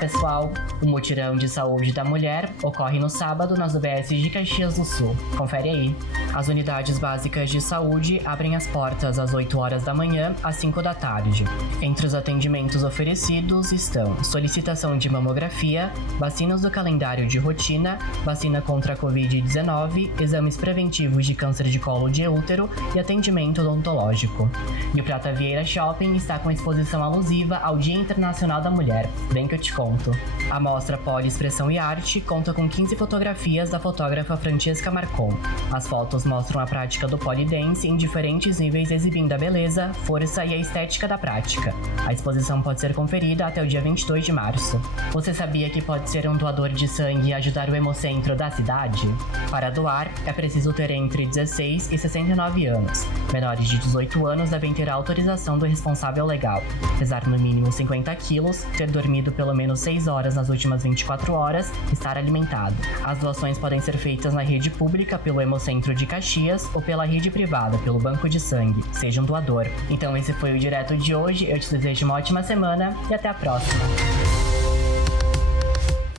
pessoal! O mutirão de saúde da mulher ocorre no sábado nas UBSs de Caxias do Sul. Confere aí. As unidades básicas de saúde abrem as portas às 8 horas da manhã às 5 da tarde. Entre os atendimentos oferecidos estão solicitação de mamografia, vacinas do calendário de rotina, vacina contra a Covid-19, exames preventivos de câncer de colo de útero e atendimento odontológico. E o Prata Vieira Shopping está com exposição alusiva ao Dia Internacional da Mulher. Vem que eu te conto. A mostra Poli Expressão e Arte conta com 15 fotografias da fotógrafa Francesca Marcon. As fotos mostram a prática do polydance em diferentes níveis, exibindo a beleza, força e a estética da prática. A exposição pode ser conferida até o dia 22 de março. Você sabia que pode ser um doador de sangue e ajudar o Hemocentro da cidade? Para doar, é preciso ter entre 16 e 69 anos. Menores de 18 anos devem ter a autorização do responsável legal, pesar no mínimo 50 quilos, ter dormido pelo menos 6 horas nas últimas 24 horas, estar alimentado. As doações podem ser feitas na rede pública pelo Hemocentro de Caxias ou pela rede privada pelo Banco de Sangue. Seja um doador. Então esse foi o Direto de hoje, eu te desejo uma ótima semana e até a próxima!